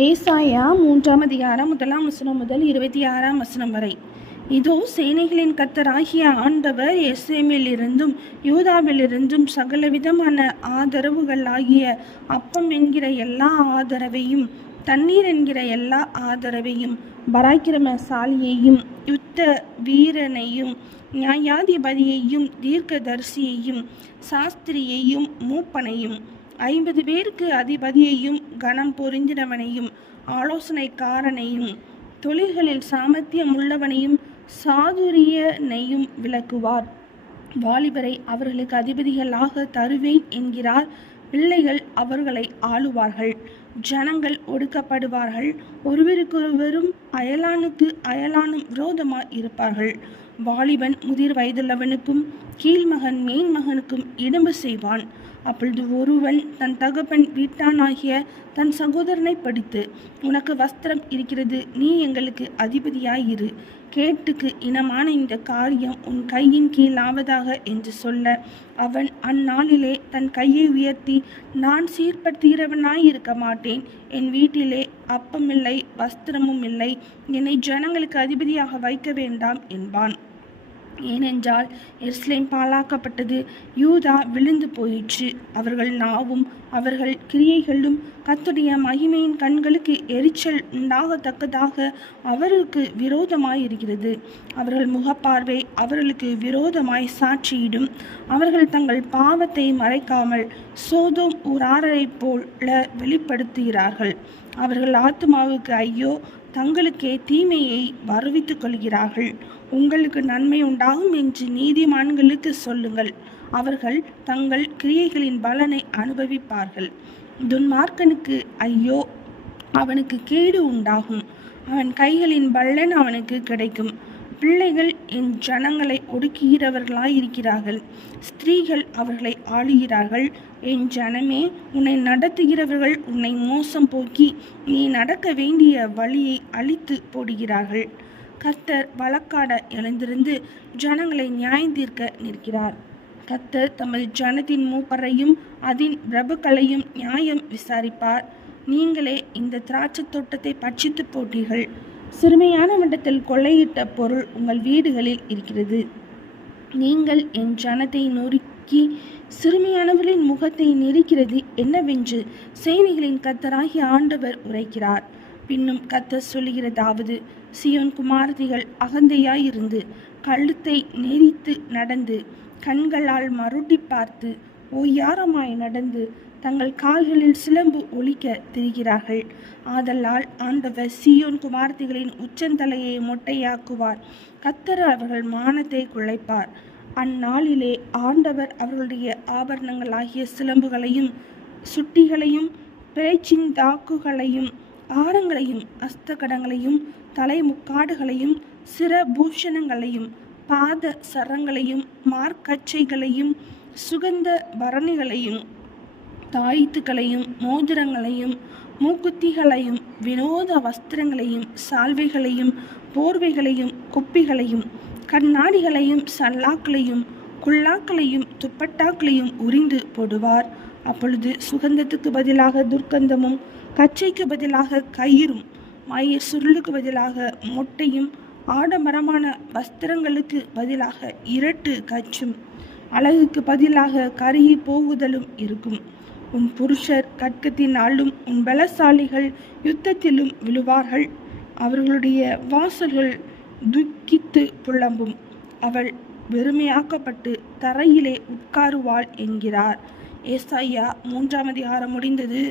ஏசாயா 3ஆம் அதிகாரம் 1ஆம் வசனம் முதல் 26ஆம் வசனம் வரை. இதோ சேனைகளின் கர்த்தராகிய ஆண்டவர் எருசலேமிலிருந்தும் யூதாவிலிருந்தும் சகலவிதமான ஆதரவுகளாகிய அப்பம் என்கிற எல்லா ஆதரவையும், தண்ணீர் என்கிற எல்லா ஆதரவையும், பராக்கிரமசாலியையும், யுத்த வீரனையும், நியாயாதிபதியையும், தீர்க்கதரிசியையும், சாஸ்திரியையும், மூப்பனையும், 50 பேருக்கு அதிபதியையும், கனம் பொருந்தினவனையும், ஆலோசனைக்காரனையும், தொழில்களில் சாமர்த்தியம் உள்ளவனையும், சாதுரியனையும் விலக்குவார். வாலிபரை அவர்களுக்கு அதிபதிகளாக தருவேன் என்கிறார். பிள்ளைகள் அவர்களை ஆளுவார்கள். ஜனங்கள் ஒடுக்கப்படுவார்கள். ஒருவருக்கொருவரும் அயலானுக்கு அயலானும் விரோதமாய் இருப்பார்கள். வாலிபன் முதிர் வயதுள்ளவனுக்கும் கீழ்மகன் மேன்மகனுக்கும் இடும்பு செய்வான். அப்பொழுது ஒருவன் தன் தகப்பன் வீட்டானாகிய தன் சகோதரனை படித்து, உனக்கு வஸ்திரம் இருக்கிறது, நீ எங்களுக்கு அதிபதியாயிரு, கேட்டுக்கு இனமான இந்த காரியம் உன் கையின் கீழாவதாக என்று சொல்ல, அவன் அந்நாளிலே தன் கையை உயர்த்தி, நான் சீர்படுத்துகிறவனாயிருக்க மாட்டேன், என் வீட்டிலே அப்பமில்லை, வஸ்திரமும் இல்லை, என்னை ஜனங்களுக்கு அதிபதியாக வைக்க வேண்டாம் என்பான். ஏனென்றால் எருசலேம் பாழாக்கப்பட்டது, யூதா விழுந்து போயிற்று. அவர்கள் நாவும் அவர்கள் கிரியைகளும் கர்த்தருடைய மகிமையின் கண்களுக்கு எரிச்சல் உண்டாகத்தக்கதாக அவருக்கு விரோதமாயிருக்கிறது. அவர்கள் முகப்பார்வை அவர்களுக்கு விரோதமாய் சாட்சியிடும். அவர்கள் தங்கள் பாவத்தை மறைக்காமல் சோதோம் ஊராரைப் போல வெளிப்படுத்துகிறார்கள். அவர்கள் ஆத்துமாவுக்கு ஐயோ, தங்களுக்கே தீமையை வருவித்துக் கொள்கிறார்கள். உங்களுக்கு நன்மை உண்டாகும் என்று நீதிமான்களுக்கு சொல்லுங்கள், அவர்கள் தங்கள் கிரியைகளின் பலனை அனுபவிப்பார்கள். துன்மார்க்கனுக்கு ஐயோ, அவனுக்கு கேடு உண்டாகும், அவன் கைகளின் பலன் அவனுக்கு கிடைக்கும். பிள்ளைகள் என் ஜனங்களை ஒடுக்குகிறவர்களாயிருக்கிறார்கள், ஸ்திரீகள் அவர்களை ஆளுகிறார்கள். என் ஜனமே, உன்னை நடத்துகிறவர்கள் உன்னை மோசம் போக்கி நீ நடக்க வேண்டிய வழியை அழித்து போடுகிறார்கள். கர்த்தர் வழக்காட எழுந்திருந்து ஜனங்களை நியாயந்தீர்க்க நிற்கிறார். கர்த்தர் தமது ஜனத்தின் மூப்பரையும் அதின் பிரபுக்களையும் நியாயம் விசாரிப்பார். நீங்களே இந்த திராட்சை தோட்டத்தை பட்சித்து போட்டீர்கள், சிறுமையான மட்டத்தில் கொள்ளையிட்ட பொருள் உங்கள் வீடுகளில் இருக்கிறது. நீங்கள் என் ஜனத்தை நொறுக்கி சிறுமியானவர்களின் முகத்தை நெரிக்கிறது என்னவென்று சேனைகளின் கர்த்தராகிய ஆண்டவர் உரைக்கிறார். பின்னும் கர்த்தர் சொல்லுகிறதாவது, சீயோன் குமாரத்திகள் அகந்தையாயிருந்து கழுத்தை நெரித்து நடந்து, கண்களால் மருட்டி பார்த்து, ஒய்யாரமாய் நடந்து, தங்கள் கால்களில் சிலம்பு ஒலிக்க திரிகிறார்கள். ஆதலால் ஆண்டவர் சீயோன் குமாரத்திகளின் உச்சந்தலையை மொட்டையாக்குவார். கர்த்தர் அவர்கள் மானத்தை குலைப்பார். அந்நாளிலே ஆண்டவர் அவர்களுடைய ஆபரணங்களாகிய சிலம்புகளையும், சுட்டிகளையும், பிறைச்சிந்தாக்குகளையும், ஆரங்களையும், அஸ்தகடங்களையும், தலைமுக்காடுகளையும், சிரபூஷணங்களையும், பாத சரங்களையும், மார்க்கச்சைகளையும், சுகந்த பரணிகளையும், தாயித்துகளையும், மோதிரங்களையும், மூக்குத்திகளையும், வினோத வஸ்திரங்களையும், சால்வைகளையும், போர்வைகளையும், குப்பிகளையும், கண்ணாடிகளையும், சல்லாக்களையும், குல்லாக்களையும், துப்பட்டாக்களையும் உரிந்து போடுவார். அப்பொழுது சுகந்தத்துக்கு பதிலாக துர்க்கந்தமும், கச்சைக்கு பதிலாக கயிறும், மயிர் சுருளுக்கு பதிலாக மொட்டையும், ஆடம்பரமான வஸ்திரங்களுக்கு பதிலாக இரட்டு கச்சும், அழகுக்கு பதிலாக கருகி போகுதலும் இருக்கும். உன் புருஷர் கட்கத்தினாலும் உன் பலசாலிகள் யுத்தத்திலும் விழுவார்கள். அவர்களுடைய வாசல்கள் துக்கித்து புலம்பும். அவள் வெறுமையாக்கப்பட்டு தரையிலே உட்காருவாள் என்கிறார். ஏசாயா 3ஆம் அதிகாரம் முடிந்தது.